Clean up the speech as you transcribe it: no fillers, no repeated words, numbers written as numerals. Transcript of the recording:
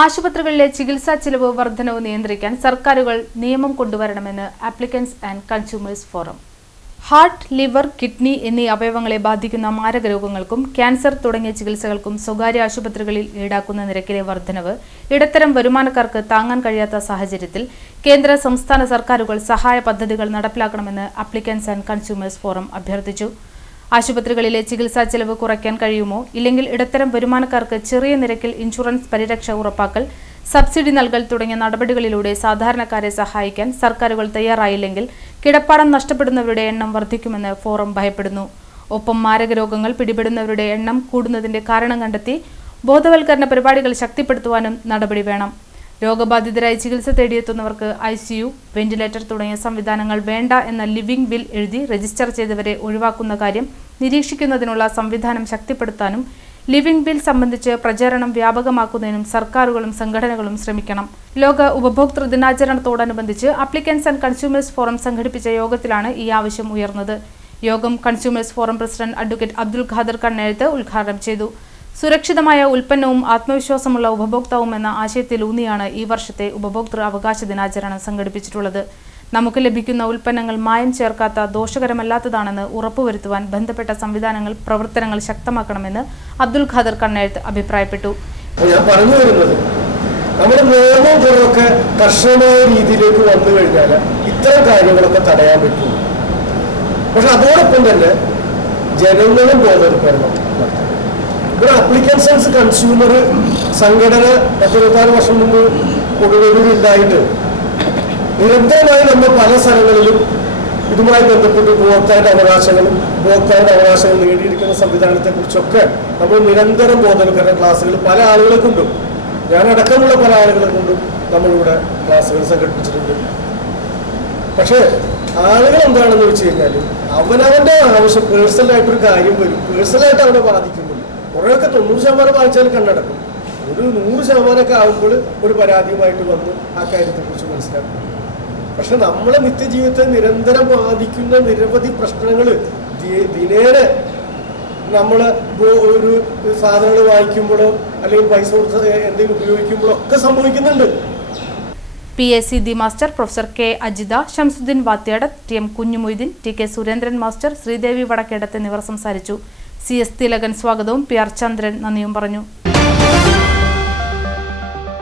ആശുപത്രികളിലെ ചികിത്സാ ചിലവ് വർധനവ് നിയന്ത്രിക്കാൻ സർക്കാരുകൾ നിയമം കൊണ്ടുവരണമെന്ന് applicants and consumers forum. Heart, liver, kidney എന്നീ അവയവങ്ങളെ ബാധിക്കുന്ന മാരക രോഗങ്ങൾക്കും ക്യാൻസർ തുടങ്ങിയ ചികിത്സകൾക്കും സ്വകാര്യ ആശുപത്രികളിൽ ഈടാക്കുന്ന നിരക്കിലെ വർധനവ് ഇടത്തരം വരുമാനക്കാർക്ക് താങ്ങാൻ കഴിയാത്ത സാഹചര്യത്തിൽ കേന്ദ്ര സംസ്ഥാന സർക്കാരുകൾ സഹായ പദ്ധതികൾ നടപ്പിലാക്കണമെന്ന് ആപ്ലിക്കൻസ് ആൻഡ് കൺസ്യൂമേഴ്സ് ഫോറം അഭ്യർത്ഥിച്ചു. ആശുപത്രികളിലെ ചികിത്സാ ചെലവ് കുറയ്ക്കാൻ കഴിയുമോ, ഇല്ലെങ്കിൽ ഇടത്തരം വരുമാനക്കാർക്ക് ചെറിയ നിരക്കിൽ ഇൻഷുറൻസ് പരിരക്ഷ ഉറപ്പാക്കൽ, സബ്സിഡി നൽകൽ തുടങ്ങിയ നടപടികളിലൂടെ സാധാരണക്കാരെ സഹായിക്കാൻ സർക്കാരുകൾ തയ്യാറായില്ലെങ്കിൽ കിടപ്പാടം നഷ്ടപ്പെടുന്നവരുടെ എണ്ണം വർദ്ധിക്കുമെന്ന് ഫോറം ഭയപ്പെടുന്നു. ഒപ്പം മാരക രോഗങ്ങൾ പിടിപെടുന്നവരുടെ എണ്ണം കൂടുന്നതിന്റെ കാരണം കണ്ടെത്തി ബോധവൽക്കരണ പരിപാടികൾ ശക്തിപ്പെടുത്തുവാനും നടപടി വേണം. രോഗബാധിതരായി ചികിത്സ തേടിയെത്തുന്നവർക്ക് ICU, വെന്റിലേറ്റർ തുടങ്ങിയ സംവിധാനങ്ങൾ വേണ്ട എന്ന ലിവിംഗ് വിൽ എഴുതി രജിസ്റ്റർ ചെയ്തവരെ ഒഴിവാക്കുന്ന കാര്യം നിരീക്ഷിക്കുന്നതിനുള്ള സംവിധാനം ശക്തിപ്പെടുത്താനും ലിവിംഗ് വിൽ സംബന്ധിച്ച് പ്രചാരണം വ്യാപകമാക്കുന്നതിനും സർക്കാരുകളും സംഘടനകളും ശ്രമിക്കണം. ലോക ഉപഭോക്തൃ ദിനാചരണത്തോടനുബന്ധിച്ച് ആപ്ലിക്കൻസ് ആൻഡ് കൺസ്യൂമേഴ്സ് ഫോറം സംഘടിപ്പിച്ച യോഗത്തിലാണ് ഈ ആവശ്യം ഉയർന്നത്. യോഗം consumers forum president advocate Abdul Khader Kannezhath ഉദ്ഘാടനം ചെയ്തു. സുരക്ഷിതമായ ഉൽപ്പന്നവും ആത്മവിശ്വാസമുള്ള ഉപഭോക്താവും എന്ന ആശയത്തിലൂന്നിയാണ് ഈ വർഷത്തെ ഉപഭോക്തൃ അവകാശ ദിനാചരണം സംഘടിപ്പിച്ചിട്ടുള്ളത്. നമുക്ക് ലഭിക്കുന്ന ഉൽപ്പന്നങ്ങൾ മായം ചേർക്കാത്ത, ദോഷകരമല്ലാത്തതാണെന്ന് ഉറപ്പുവരുത്തുവാൻ ബന്ധപ്പെട്ട സംവിധാനങ്ങൾ, പ്രവർത്തനങ്ങൾ ശക്തമാക്കണമെന്ന് അബ്ദുൽ ഖാദർ കണ്ണേഴത്ത് അഭിപ്രായപ്പെട്ടു. ഞാൻ പറഞ്ഞു വരുന്നത്, നമ്മുടെ നിയമങ്ങളൊക്കെ കർശനമായ രീതിയിലേക്ക് വന്നു കഴിഞ്ഞാൽ ഇത്തരം കാര്യങ്ങളൊക്കെ തടയാൻ പറ്റും. പക്ഷെ അതോടൊപ്പം തന്നെ ജനങ്ങളും ബോധവൽക്കരണം നടത്തണം. ആപ്ലിക്കൻസ് ആൻഡ് കൺസ്യൂമർ സംഘടന 26 വർഷം മുമ്പ് കൊടുവള്ളൂരിൽ ഉണ്ടായിട്ട് നിരന്തരമായി നമ്മൾ പല സ്ഥലങ്ങളിലും ഇതുമായി ബന്ധപ്പെട്ട് ഉപഭോക്താവിന്റെ അവകാശങ്ങൾ നേടിയെടുക്കുന്ന സംവിധാനത്തെക്കുറിച്ചൊക്കെ നമ്മൾ നിരന്തരം ബോധവൽക്കരണ ക്ലാസ്സുകൾ പല ആളുകളെ കൊണ്ടും, ഞാനടക്കമുള്ള പല ആളുകളെ കൊണ്ടും നമ്മളിവിടെ ക്ലാസ്സുകൾ സംഘടിപ്പിച്ചിട്ടുണ്ട്. പക്ഷേ ആളുകൾ എന്താണെന്ന് വെച്ച് കഴിഞ്ഞാൽ അവനവന്റെ ആവശ്യം, പേഴ്സണലായിട്ടൊരു കാര്യം വരും, പേഴ്സണലായിട്ട് അവനെ ബാധിക്കുന്നുള്ളൂ. കുറേയൊക്കെ 90% വായിച്ചാൽ കണ്ണടക്കും. ഒരു 100% ആകുമ്പോൾ ഒരു പരാതിയുമായിട്ട് വന്ന് ആ കാര്യത്തെക്കുറിച്ച് മനസ്സിലാക്കും. പക്ഷെ നമ്മളെ നിത്യജീവിതത്തെ നിരന്തരം ബാധിക്കുന്ന നിരവധി പ്രശ്നങ്ങൾ ദിനേന നമ്മൾ ഒരു സാധനങ്ങൾ വാങ്ങിക്കുമ്പോഴോ അല്ലെങ്കിൽ പൈസ കൊടുത്ത് എന്തെങ്കിലും ഉപയോഗിക്കുമ്പോഴോ ഒക്കെ സംഭവിക്കുന്നുണ്ട്. PACD master professor K. Ajitha, Shamsuddin Vathyadath, TM Kunjumoideen, TK Surendran master, Sreedevi Vadakkedath എന്നിവർ സംസാരിച്ചു. CS തിലകൻ സ്വാഗതവും PR ചന്ദ്രൻ നന്ദിയും പറഞ്ഞു.